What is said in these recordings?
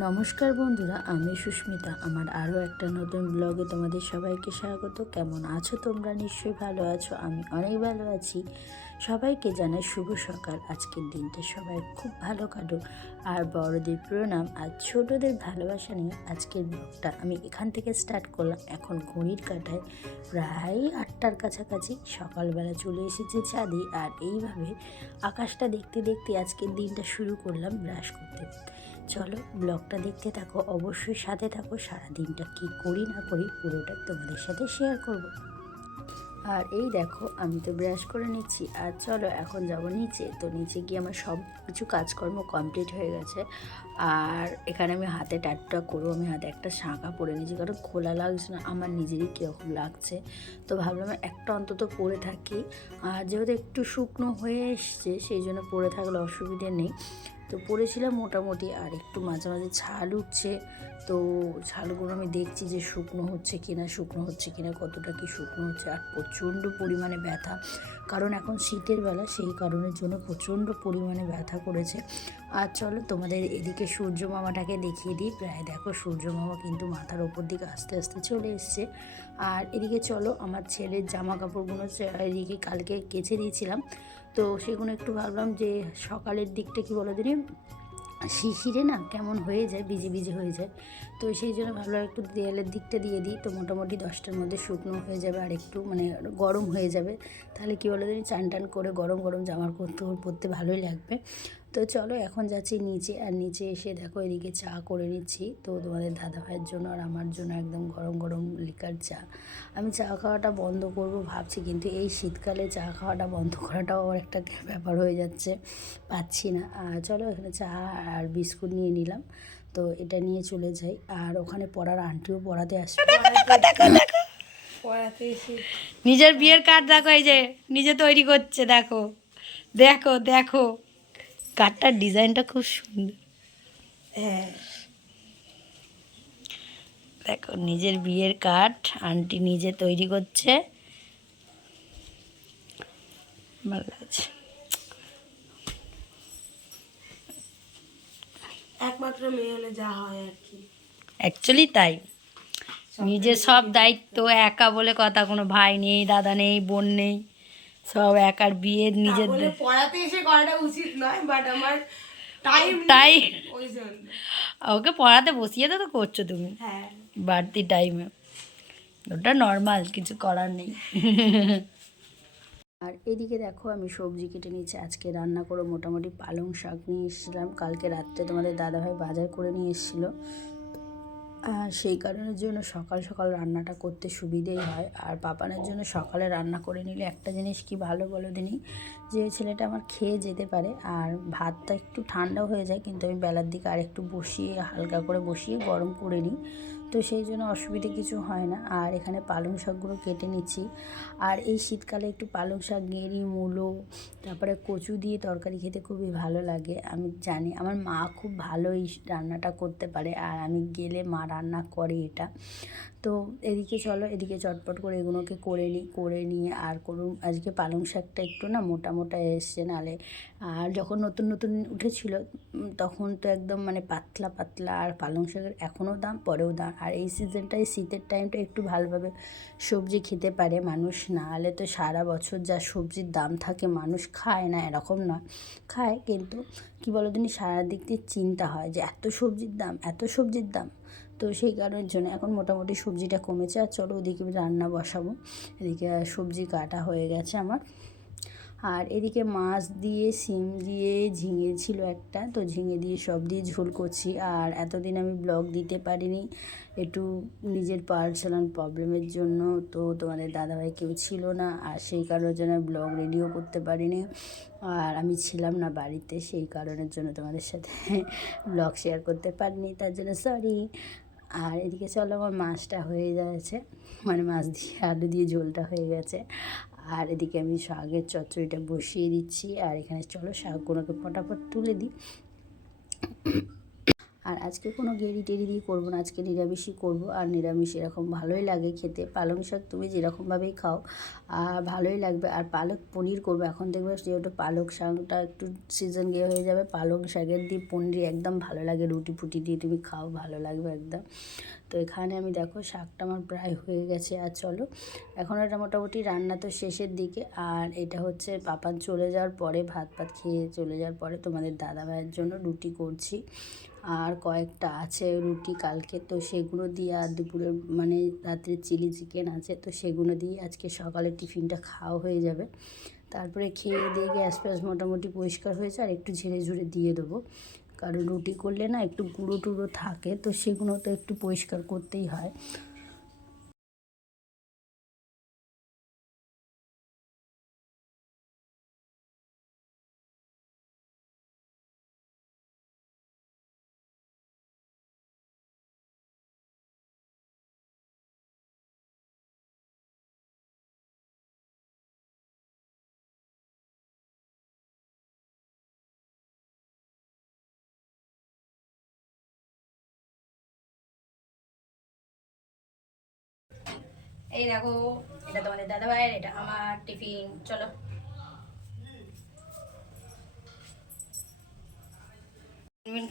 নমস্কার বন্ধুরা, আমি সুস্মিতা। আমার আরও একটা নতুন ব্লগে তোমাদের সবাইকে স্বাগত। কেমন আছো তোমরা? নিশ্চয়ই ভালো আছো। আমি অনেক ভালো আছি। সবাইকে জানাই শুভ সকাল। আজকের দিনটা সবাই খুব ভালো কাটো আর বড়দের প্রণাম আর ছোটদের ভালোবাসা নিয়ে আজকের ব্লগটা আমি এখান থেকে স্টার্ট করলাম। এখন ঘড়ির কাটায় প্রায় আটটার কাছাকাছি। সকালবেলা চলে এসেছে চাঁদি আর এইভাবে আকাশটা দেখতে দেখতে আজকের দিনটা শুরু করলাম ব্রাশ করতে। চলো ব্লগটা দেখতে থাকো, অবশ্যই সাথে থাকো। সারাদিনটা কি করি না করি পুরোটা তোমাদের সাথে শেয়ার করব। আর এই দেখো, আমি তো ব্রাশ করে নিচ্ছি। আর চলো, এখন যাব নিচে। তো নিচে গিয়ে আমার সব কিছু কাজকর্ম কমপ্লিট হয়ে গেছে। আর এখানে আমি হাতে টাটটা করব, আমি হাতে একটা শাঁখা পরে নিয়েছি, কারণ খোলা লাগছে না, আমার নিজেরই কীরকম লাগছে। তো ভাবলাম একটা অন্তত পরে থাকি। আর যেহেতু একটু শুকনো হয়ে এসছে, সেই জন্য পরে থাকলে অসুবিধে নেই। তো পড়েছিলাম মোটামুটি, আর একটু মাঝে মাঝে ছাল উঠছে। তো ছালগুলো আমি দেখছি যে শুকনো হচ্ছে কিনা, শুকনো হচ্ছে কিনা, কতটা কি শুকনো হচ্ছে, আর প্রচণ্ড পরিমাণে ব্যথা। কারণ এখন শীতের বেলা সেই কারণের জন্য প্রচণ্ড পরিমাণে ব্যথা করেছে। আর চলো তোমাদের এদিকে সূর্য মামাটাকে দেখিয়ে দিই। প্রায় দেখো সূর্য মামা কিন্তু মাথার ওপর দিকে আস্তে আস্তে চলে এসছে। আর এদিকে চলো আমার ছেলের জামা কাপড়গুলো এদিকে কালকে কেচে দিয়েছিলাম। তো সেগুলো একটু ভাবলাম যে সকালের দিকটা কি বলো দিনে শিশিরে না কেমন হয়ে যায়, ভিজে ভিজে হয়ে যায়। তো সেই জন্য ভাবলাম একটু দেয়ালের দিকটা দিয়ে দিই। তো মোটামুটি দশটার মধ্যে শুকনো হয়ে যাবে আর একটু মানে গরম হয়ে যাবে। তাহলে কী বলো দিন চান টান করে গরম গরম জামা করতে পরতে ভালোই লাগবে। তো চলো এখন যাচ্ছি নিচে আর নিচে এসে দেখো এদিকে চা করে নিচ্ছি। তো তোমাদের দাদা ভাইয়ের জন্য আর আমার জন্য একদম গরম গরম লিকার চা। আমি চা খাওয়াটা বন্ধ করব ভাবছি কিন্তু এই শীতকালে চা খাওয়াটা বন্ধ করাটাও আবার একটা ব্যাপার হয়ে যাচ্ছে পাচ্ছি না। আর চলো এখানে চা আর বিস্কুট নিয়ে নিলাম। তো এটা নিয়ে চলে যাই। আর ওখানে পড়ার আন্টিও পড়াতে আসবে। নিজের বিয়ের কার্ড দেখো এই যে নিজে তৈরি করছে দেখো। দেখো দেখো। কার্ডটার ডিজাইনটা খুব সুন্দর। হ্যাঁ। দেখো নিজের বিয়ের কাঠ আন্টি নিজে তৈরি করছে। ভালো লাগছে। একমাত্র মেয়ে হলে যা হয় আর কি। অ্যাকচুয়ালি তাই। নিজের সব দায়িত্ব একা বলে কথা কোনো ভাই নেই দাদা নেই বোন নেই। সব একার বিয়ে নিজের পড়াতে এসে করাটা উচিত নয় বাট আমার টাইম ওকে পড়াতে বসিয়ে তো তো করছ তুমি। হ্যাঁ। বাড়তি টাইমে ওটা নর্মাল কিছু করার নেই। আর এদিকে দেখো আমি সবজি কেটে নিয়েছি আজকে রান্না করে মোটামুটি পালং শাক নিয়ে এসেছিলাম। কালকে রাত্রে তোমাদের দাদাভাই বাজার করে নিয়ে এসেছিল। সেই কারণের জন্য সকাল সকাল রান্নাটা করতে সুবিধেই হয়। আর পাপানের জন্য সকালে রান্না করে নিলে একটা জিনিস কি ভালো বলো দিনই যে ছেলেটা আমার খেয়ে যেতে পারে, আর ভাতটা একটু ঠান্ডা হয়ে যায়, কিন্তু আমি বেলার দিকে আর একটু বসিয়ে, হালকা করে বসিয়ে গরম করে নিই। তো সেই জন্য অসুবিধে কিছু হয় না। আর এখানে পালং শাকগুলো কেটে নিচ্ছি। আর এই শীতকালে একটু পালং শাক, গেঁড়ি, মূলো, তারপরে কচু দিয়ে তরকারি খেতে খুবই ভালো লাগে। আমি জানি, আমার মা খুব ভালো এই রান্নাটা করতে পারে। আর আমি গেলে মা রান্না করে এটা। তো এদিকে চলো, এদিকে চটপট করে এগুলোকে করে নিই, করে নিয়ে আর করুন। আজকে পালং শাকটা একটু না মোটা মোটা এসছে নালে। আর যখন নতুন নতুন উঠেছিল তখন তো একদম মানে পাতলা পাতলা আর পালং শাকের এখনও দাম, পরেও দাম। আর এই সিজনটাই শীতের টাইমটা একটু ভালোভাবে সবজি খেতে পারে মানুষ। না হলে তো সারা বছর যা সবজির দাম থাকে মানুষ খায় না, এরকম না খায়, কিন্তু কী বলো তুমি সারা দিক দিয়ে চিন্তা হয় যে এত সবজির দাম, এত সবজির দাম। তো সেই কারণের জন্য এখন মোটামুটি সবজিটা কমেছে, আর চলো ওদিকে রান্না বসাবো। এদিকে সবজি কাটা হয়ে গেছে আমার। আর এদিকে মাছ দিয়ে সিম দিয়ে ঝিঙে ছিল একটা, তো ঝিঙে দিয়ে সব দিয়ে ঝোল করছি। আর এতদিন আমি ব্লগ দিতে পারিনি, একটু নিজের পার্সোনাল প্রবলেমের জন্য, তো তোমাদের দাদাভাই কেউ ছিল না, আর সেই কারণের জন্য ব্লগ রেডিও করতে পারিনি। আর আমি ছিলাম না বাড়িতে, সেই কারণের জন্য তোমাদের সাথে ব্লগ শেয়ার করতে পারিনি, তার জন্য সরি আর এদিকে চলো আমার মাছটা হয়ে যাচ্ছে। মানে মাছ দিয়ে, আলু দিয়ে ঝোলটা হয়ে গেছে। আর এদিকে আমি শাকের চচ্চড়িটা বসিয়ে দিচ্ছি। আর এখানে চলো শাকগুলোকে ফটাফট তুলে দিই। আর আজকে কোনো গেরি টেরি দিয়ে করব না, আজকে নিরামিষই করব। আর নিরামিষ এরকম ভালোই লাগে খেতে। পালং শাক তুমি যেরকমভাবেই খাও আর ভালোই লাগবে। আর পালক পনির করব। এখন দেখবে যেহেতু পালক শাকটা একটু সিজন গিয়ে হয়ে যাবে, পালং শাকের দিয়ে পনির একদম ভালো লাগে। রুটি ফুটি দিয়ে তুমি খাও, ভালো লাগবে একদম। তো এখানে আমি দেখো শাকটা আমার প্রায় হয়ে গেছে। আর চলো, এখন এটা মোটামুটি রান্না তো শেষের দিকে। আর এটা হচ্ছে পাপান চলে যাওয়ার পরে ভাত ভাত খেয়ে চলে যাওয়ার পরে তোমাদের দাদা ভাইয়ের জন্য রুটি করছি। আর কয়েকটা আছে রুটি কালকে, তো সেগুলো দিয়ে আর দুপুরে মানে রাত্রে চিলি চিকেন আছে, তো সেগুলো দিয়ে আজকে সকালে টিফিনটা খাওয়া হয়ে যাবে। তারপরে খেয়ে দিয়ে গ্যাস ফ্যাস মোটামুটি পরিষ্কার হয়েছে, আর একটু ঝেড়ে ঝুড়ে দিয়ে দেবো। কারণ রুটি করলে না একটু গুঁড়ো টুড়ো থাকে, তো সেগুলো তো একটু পরিষ্কার করতেই হয়। এই দেখো, এটা তোমাদের দাদা ভাইয়ের এটা আমার টিফিন, চলো।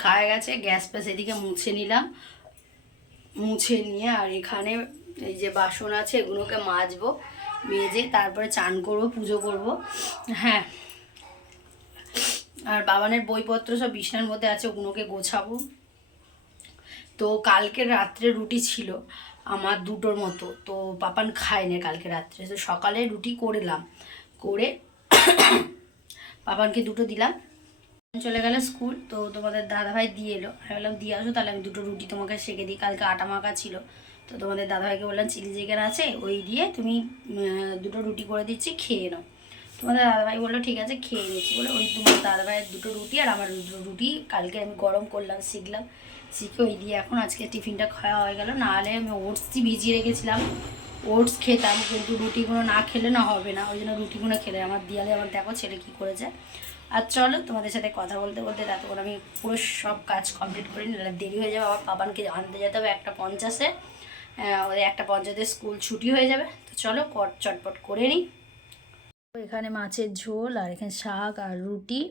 খাওয়া গেছে, গ্যাস ফ্যাস এদিকে মুছে নিলাম। মুছে নিয়ে আর এখানে এই যে বাসন আছে, এগুলোকে মাজবো, মেজে তারপরে চান করব, পুজো করব। হ্যাঁ। আর বাবানের বইপত্র সব বিছানার মধ্যে আছে, ওগুলোকে গোছাবো। তো কালকে রাত্রে রুটি ছিল আমার দুটোর মতো। তো পাপান খায়নি কালকে রাত্রে। তো সকালে রুটি করলাম। করে পাপানকে দুটো দিলাম। চলে গেলে স্কুল। তো তোমাদের দাদাভাই দিয়ে এলো। আমি বললাম, দিয়ে আসো, তাহলে আমি দুটো রুটি তোমাকে সেঁকে দিই। কালকে আটা মাখা ছিল। তো তোমাদের দাদাভাইকে বললাম, চিলি চিকেন আছে, ওই দিয়ে তুমি দুটো রুটি করে দিচ্ছি, খেয়ে নাও। তোমাদের দাদাভাই বলল, ঠিক আছে, খেয়ে নিচ্ছি। বলে, ওই তোমার দাদাভাইয়ের দুটো রুটি আর আমার রুটি, কালকে আমি গরম করলাম, শিখলাম। শিখে ওই দিয়ে এখন আজকে টিফিনটা খাওয়া হয়ে গেল। নাহলে আমি ওটসই ভিজিয়ে রেখেছিলাম। ওটস খেতাম, কিন্তু রুটিগুলো না খেলে না হবে না। ওই জন্য রুটিগুলো খেলে। আমার দিয়ালে আমার দেখো ছেলে কী করেছে। আর চলো, তোমাদের সাথে কথা বলতে বলতে ততক্ষণ আমি পুরো সব কাজ কমপ্লিট করি নাহলে দেরি হয়ে যাবে। আমার পাপানকে আনতে যেতে হবে একটা পঞ্চাশে। ওদের একটা পঞ্চাশে স্কুল ছুটি হয়ে যাবে। তো চলো চটপট করে নিই। এখানে মাছের ঝোল আর এখানে শাক আর রুটি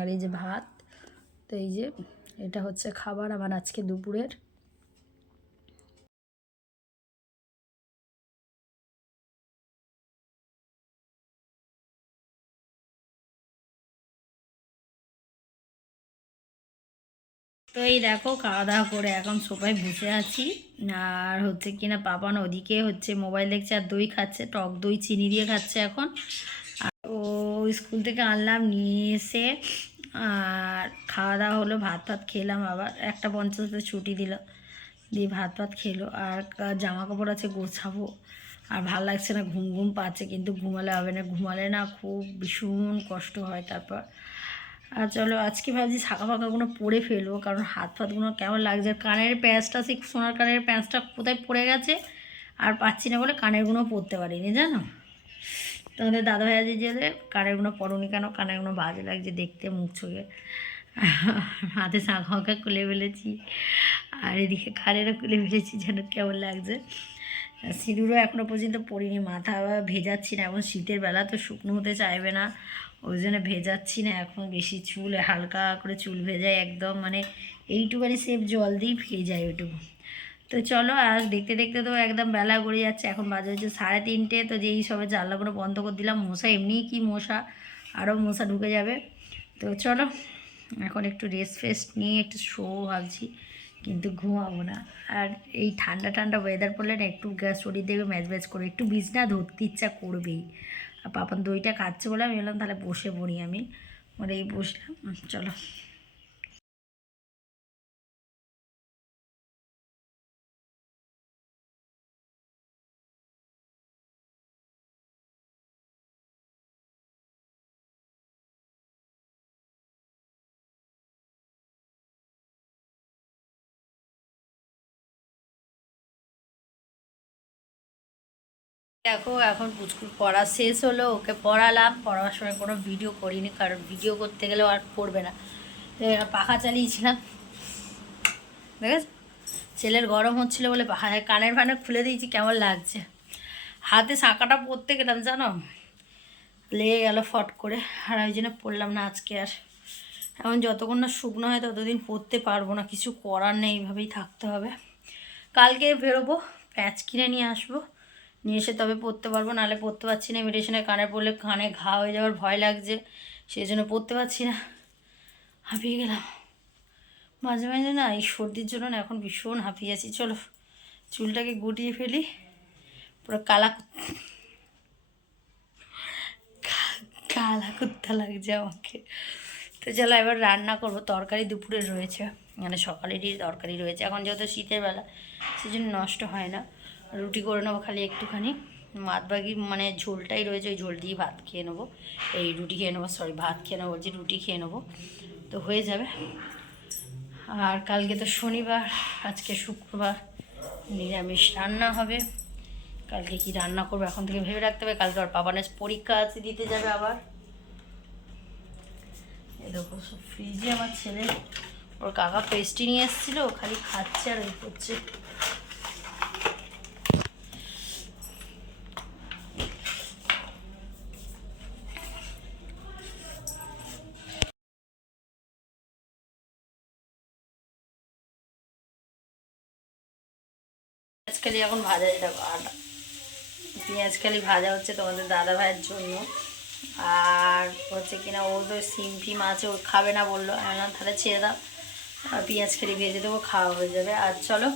আর এই যে ভাত। তো এই যে এটা হচ্ছে খাবার আমার আজকে দুপুরের। তো এই দেখো খাওয়া দাওয়া করে এখন সোফায় বসে আছি। আর হচ্ছে কিনা পাপান ওদিকে হচ্ছে মোবাইল দেখছে আর দই খাচ্ছে, টক দই, চিনি দিয়ে খাচ্ছে এখন। ও স্কুল থেকে আনলাম, নিয়ে এসে আর খাওয়া দাওয়া হলো, ভাত ভাত খেলাম আবার। একটা পঞ্চাশতে ছুটি দিল, দিয়ে ভাত ভাত খেলো। আর জামা কাপড় আছে, গোছাবো। আর ভালো লাগছে না, ঘুম ঘুম পাচ্ছে, কিন্তু ঘুমালে হবে না। ঘুমালে না খুব ভীষণ কষ্ট হয় তারপর। আর চলো, আজকে ভাবছি শাঁখা ফাঁকাগুলো পরে ফেলব, কারণ হাত ফাতগুলো কেমন লাগছে। কানের প্যাঁচটা, সেই সোনার কানের প্যাঁচটা কোথায় পড়ে গেছে? আর পাচ্ছি না বলে কানেরগুলো পরতে পারিনি, জানো? তোমাদের দাদা ভাই আছে যে কানেরগুলো পরনি কেন? কানেরগুলো বাজে লাগছে দেখতে, মুখ চোখে হাতে ফাঁকা খুলে ফেলেছি। আর এদিকে কানেরও খুলে ফেলেছি, যেন কেমন লাগছে। সিঁদুরও এখনও পর্যন্ত পরিনি মাথা ভেজাচ্ছি না। এখন শীতের বেলা তো শুকনো হতে চাইবে না। ওই জন্য ভেজাচ্ছি না এখন বেশি চুল, হালকা করে চুল ভেজাই একদম মানে এইটুখানি সেফ জল দিয়েই ভেজাই ওইটুকু। তো চলো, আর দেখতে দেখতে তো একদম বেলা গড়ে যাচ্ছে। এখন বাজে হচ্ছে সাড়ে তিনটে। তো যেই সবে জানলাগুলো বন্ধ করে দিলাম, মশা এমনিই কি মশা? আরও মশা ঢুকে যাবে। তো চলো, এখন একটু রেস্ট ফেস্ট নিয়ে একটু শো ভাবছি, কিন্তু ঘুমাবো না। আর এই ঠান্ডা ঠান্ডা ওয়েদার পড়লে না একটু গ্যাস শরীর দেখবে ম্যাচ ম্যাচ করে। একটু বিছনা ধরতে ইচ্ছা করবেই। আর পাপান দইটা খাচ্ছে বলে আমি বললাম, তাহলে বসে পড়ি আমি। মানে এই বসলাম চলো। দেখো, এখন পুচকুর পড়া শেষ হলো, ওকে পড়ালাম। পড়াবার সময় কোনো ভিডিও করিনি, কারণ ভিডিও করতে গেলেও আর পড়বে না। পাখা চালিয়েছিলাম। দেখেছ? ছেলের গরম হচ্ছিল বলে হা- কানের ফানে খুলে দিয়েছি, কেমন লাগছে? হাতে শাঁকাটা পরতে গেলাম, জানো? লেগে গেল ফট করে। আর ওই জন্য পড়লাম না আজকে আর। এখন যতক্ষণ না শুকনো হয় ততদিন পড়তে পারব না। কিছু করার নেই, এইভাবেই থাকতে হবে। কালকে বেরোবো, প্যাচ কিনে নিয়ে আসব। নিয়ে এসে তবে পরতে পারব, নাহলে পরতে পারছি না ইমিটেশনে কানে পড়লে কানে ঘা হয়ে যাওয়ার ভয় লাগছে, সেই জন্য পরতে পারছি না। হাঁপিয়ে গেলাম। মাঝে মাঝে না এই সর্দির জন্য না এখন ভীষণ হাঁপিয়ে আছি, চলো চুলটাকে গুটিয়ে ফেলি, পুরো কালা কালা কুত্তা লাগছে আমাকে। তো চলো এবার রান্না করব, তরকারি দুপুরে রয়েছে মানে সকালেরই তরকারি রয়েছে, এখন যেহেতু শীতের বেলা, সেজন্য নষ্ট হয় না। রুটি করে নেব খালি একটুখানি। মাত বাকি মানে ঝোলটাই রয়েছে, ওই ঝোল দিয়ে ভাত খেয়ে নেব। এই রুটি খেয়ে নেব সরি ভাত খেয়ে নেব, বলছি রুটি খেয়ে নেব। তো হয়ে যাবে। আর কালকে তো শনিবার, আজকে শুক্রবার, নিরামিষ রান্না হবে। কালকে কি রান্না করব এখন থেকে ভেবে রাখতে হবে, কালকে ওর পাপানের পরীক্ষা আছে, দিতে যাবে আবার। দেখো, সব ফ্রিজে আমার ছেলে, ওর কাকা পেস্ট্রি নিয়ে এসেছিল খালি খাচ্ছে আর এই করছে। পেঁয়াজকালি এখন ভাজা দেখো আটা। পেঁয়াজকালি ভাজা হচ্ছে তোমাদের দাদা ভাইয়ের জন্য। আর হচ্ছে কিনা ও তো সিম ফিম আছে, ও খাবে না বলল। আমি বললাম, তাহলে ছেড়ে দাও, আর পেঁয়াজ কালি ভেজে দেবো, খাওয়া হয়ে যাবে। আর চলো,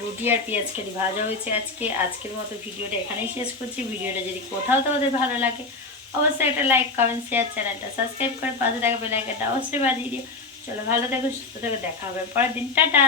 রুটি আর পেঁয়াজ কালি ভাজা হয়েছে আজকে। আজকের মতো ভিডিওটা এখানেই শেষ করছি। ভিডিওটা যদি কোথাও তোমাদের ভালো লাগে, অবশ্যই একটা লাইক, কমেন্ট শেয়ার চ্যানেলটা সাবস্ক্রাইব করে পাশে থাকা বেলাইকানটা অবশ্যই বাজিয়ে দিও। চলো, ভালো থেকো, সুস্থ থেকো, দেখা হবে পরের দিন। টাটা!